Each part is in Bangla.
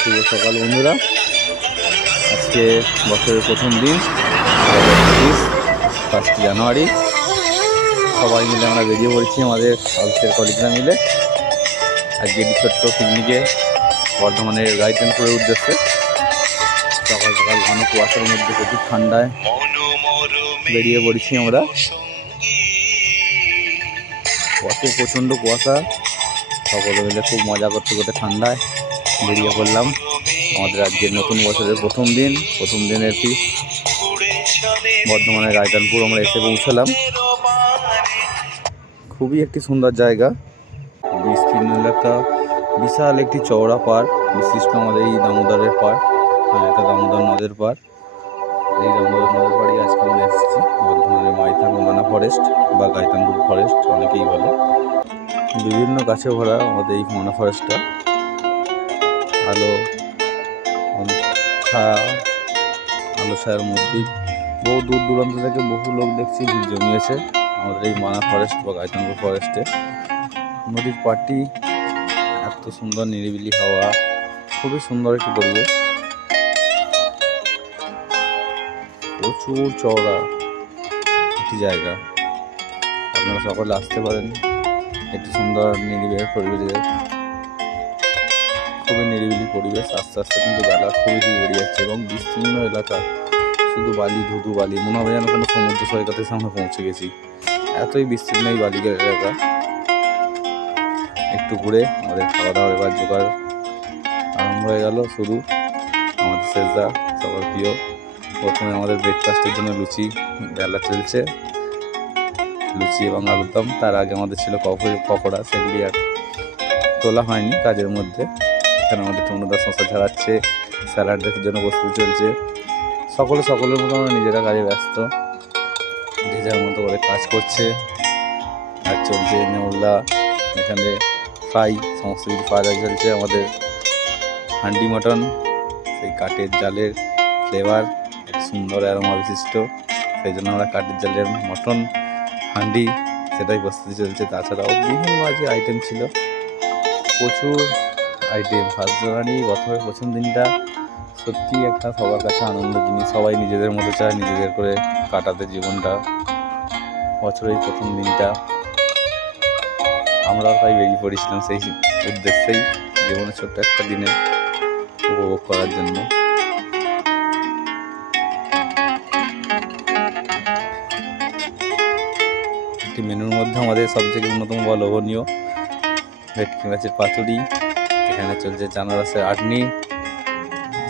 শুভ সকাল বন্ধুরা। আজকে বছরের প্রথম দিন 1 জানুয়ারি। সবাই মিলে আমরা বেরিয়ে পড়েছি আমাদের অফিসের কলিগরা মিলে আজকে একটি ছোট্ট পিকনিকে বর্ধমানের গাইতেনপুরের উদ্দেশ্যে। সকাল সকাল ঘন কুয়াশার মধ্যে প্রচুর ঠান্ডায় বেরিয়ে পড়েছি আমরা। পথে প্রচণ্ড কুয়াশা, সকলে মিলে খুব মজা করতে করতে ঠান্ডায় বেরিয়ে পড়লাম আমাদের আজকের নতুন বছরের প্রথম দিনের ফিস্ট। বর্ধমানের গাইতেনপুর আমরা এসে পৌঁছালাম। খুবই একটি সুন্দর জায়গা, বিস্তীর্ণ এলাকা, বিশাল একটি চওড়া পার বিশিষ্ট আমাদের এই দামোদরের পার। এটা দামোদর নদের পার। এই দামোদর নদের পাড়ে আজকে আমরা এসেছি বর্ধমানের মাইথন ফরেস্ট বা গাইতেনপুর ফরেস্ট অনেকেই বলে। বিভিন্ন গাছে ভরা আমাদের এই মানা ফরেস্টটা। আলো ছায়ার মধ্যেই বহু দূর দূরান্ত থেকে বহু লোক দেখছি ভিড় জমিয়েছে আমাদের এই মানা ফরেস্ট বা গাইতেনপুর ফরেস্টে। নদীর পাড়টি এত সুন্দর, নিরিবিলি হাওয়া, খুবই সুন্দর একটি পরিবেশ। প্রচুর চওড়া একটি জায়গা, আপনারা সকলে আসতে পারেন। একটি সুন্দর নিরিবিলি পরিবেশে, খুবই নিরিবিলি পরিবেশ। আস্তে আস্তে কিন্তু বেলা খুবই বেড়ে যাচ্ছে এবং বিস্তীর্ণ এলাকা, শুধু বালি, ধুধু বালি, মনে হবে যেন কোনো সমুদ্র সৈকতের সামনে পৌঁছে গেছি, এতই বিস্তীর্ণ এই বালিকের এলাকা। একটু ঘুরে আমাদের খাওয়া দাওয়ার এবার জোগাড় আরম্ভ হয়ে গেল। শুরু আমাদের শেষদা সবার প্রিয়। প্রথমে আমাদের ব্রেকফাস্টের জন্য লুচি বেলা চলছে, লুচি এবং আলুর দম। তার আগে আমাদের ছিল পকোড়া, সেগুলি আর তোলা হয়নি কাজের মধ্যে। এখানে আমাদের টুনুদা শশা ছাড়াচ্ছে, স্যালাডের জন্য প্রস্তুতি চলছে। সকলের মতো আমরা নিজেরা কাজে ব্যস্ত, যে যার মতো করে কাজ করছে। আর চলছে নেউল্লা, এখানে ফ্রাই, সমস্ত কিছু ফায়দা চলছে। আমাদের হান্ডি মটন, সেই কাঠের জালের ফ্লেভার, একটা সুন্দর অ্যারোমা বিশিষ্ট, সেই জন্য আমরা কাঠের জালের মটন হান্ডি সেটাই প্রস্তুতি চলছে। তাছাড়াও বিভিন্ন আজকে আইটেম ছিল, প্রচুর আইটেম। 1 জানুয়ারি বছরের প্রথম দিনটা সত্যি একটা সবার কাছে আনন্দের জিনিস। সবাই নিজেদের মতো চায় নিজেদের করে কাটাতে জীবনটা, বছরের প্রথম দিনটা। আমরাও তাই বেরিয়ে পড়েছিলাম সেই উদ্দেশ্যেই, জীবনের ছোট্ট একটা দিনে উপভোগ করার জন্য। একটি মেনুর মধ্যে আমাদের সবথেকে অন্যতম বা লোভনীয় ভেটকি মাছের পাতুরি। এখানে চলছে চানারসের চাটনি,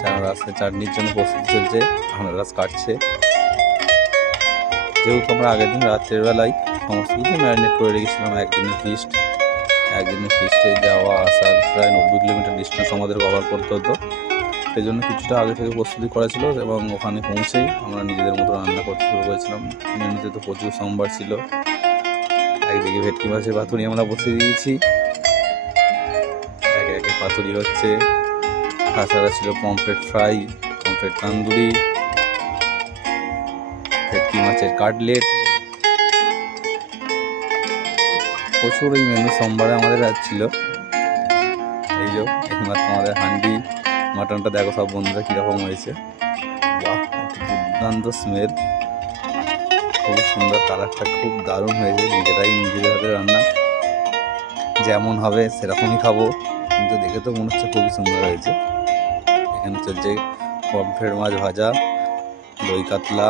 চানারসের চাটনির জন্য প্রস্তুতি চলছে, আনারস কাটছে। যেহেতু আমরা আগের দিন রাত্রের বেলায় সমস্ত কিছু ম্যারিনেট করে রেখেছিলাম, একদিনের ফিস্টে যাওয়া আসার প্রায় 90 কিলোমিটার ডিস্টেন্স আমাদের কভার করতে হতো। সেই জন্য কিছুটা আগে থেকে প্রস্তুতি করা ছিল এবং ওখানে পৌঁছেই আমরা নিজেদের মতো রান্না করতে শুরু করেছিলাম। মেনুতে তো প্রচুর সম্ভার ছিল। একদিকে ভেটকি মাছের পাতুরি আমরা বসিয়ে দিয়েছি, একে একে পাতুরি হচ্ছে। তাছাড়া ছিল পমফ্রেট ফ্রাই, পমফ্রেট তান্দুরি, ভেটকি মাছের কাটলেট, প্রচুর এই মেনু সম্ভারে আমাদের আজ ছিল। এই যে একমাত্র আমাদের হান্ডি মাটনটা দেখো সব বন্ধুরা কীরকম হয়েছে। বাহ, দুর্দান্ত স্মেল, খুব সুন্দর, কালারটা খুব দারুণ হয়েছে। নিজেদের হাতে রান্না, যেমন হবে সেরকমই খাবো, কিন্তু দেখে তো মনে হচ্ছে খুবই সুন্দর হয়েছে। এখানে চলছে পমফ্রেট মাছ ভাজা, দই কাতলা,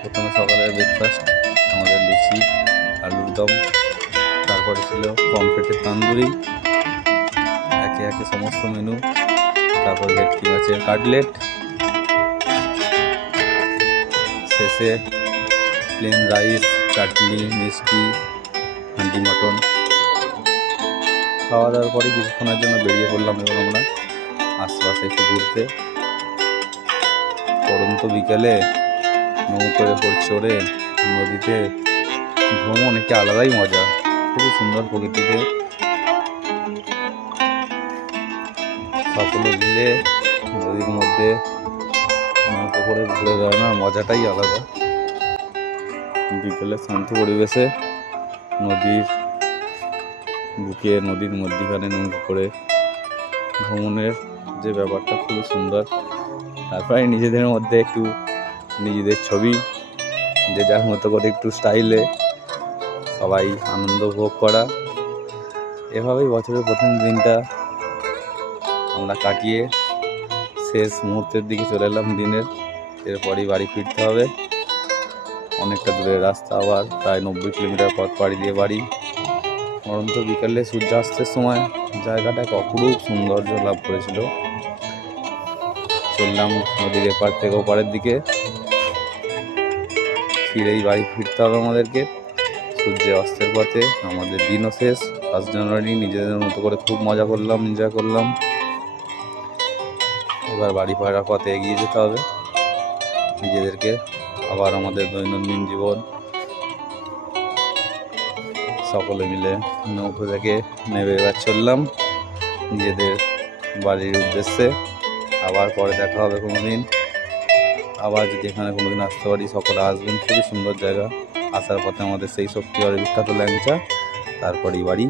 প্রথমে সকালের ব্রেকফাস্ট আমাদের লুচি, আলুর দম, তারপরে ছিল পমফ্রেটের তান্দুরি, একে একে সমস্ত মেনু, তারপর ভেটকি মাছের কাটলেট, শেষে প্লেন রাইস, চাটনি, মিষ্টি, হান্ডি মটন। খাওয়া দাওয়ার পরে কিছুক্ষণের জন্য বেরিয়ে পড়লাম এবং আমরা আশপাশে একটু ঘুরতে। পরন্ত বিকেলে নৌকোয় চড়ে নদীতে ভ্রমণ একটি আলাদাই মজা, খুবই সুন্দর প্রকৃতিতে। সকলে মিলে নদীর মধ্যে নৌকো করে ঘুরে বেড়ানোর মজাটাই আলাদা। বিকেলে শান্ত পরিবেশে নদীর বুকে, নদীর মধ্যিখানে নৌকো করে ভ্রমণের যে ব্যাপারটা খুবই সুন্দর। তারপরে নিজেদের মধ্যে একটু নিজেদের ছবি, যে যার মতো করে একটু স্টাইলে সবাই আনন্দ উপভোগ করা। এভাবেই বছরের প্রথম দিনটা আমরা কাটিয়ে শেষ মুহূর্তের দিকে চলে এলাম দিনের। এরপরই বাড়ি ফিরতে হবে। অনেকটা দূরের রাস্তা, আবার প্রায় 90 কিলোমিটার পথ পাড়ি দিয়ে বাড়ি। পরন্ত বিকালে সূর্যাস্তের সময় জায়গাটা এক অপরূপ সৌন্দর্য লাভ করেছিল। চললাম নদীর এপার থেকে ওপারের দিকে। ফিরেই বাড়ি ফিরতে হবে আমাদেরকে সূর্য অস্তের পথে। আমাদের দিনও শেষ। 1 জানুয়ারি নিজেদের মতো করে খুব মজা করলাম, এনজয় করলাম। এবার বাড়ি ফেরার পথে এগিয়ে যেতে হবে নিজেদেরকে। আবার আমাদের দৈনন্দিন জীবন সকলে মিলে নৌকো থেকে নেমে এবার চললাম নিজেদের বাড়ির উদ্দেশ্যে। আবার পরে দেখা হবে কোনোদিন। আবার যদি এখানে কোনোদিন আসতে পারি সকলে আসবেন। খুবই সুন্দর জায়গা। আসার পথে আমাদের সেই শক্তিগড়ের বিখ্যাত ল্যাংচা, তারপরেই বাড়ি।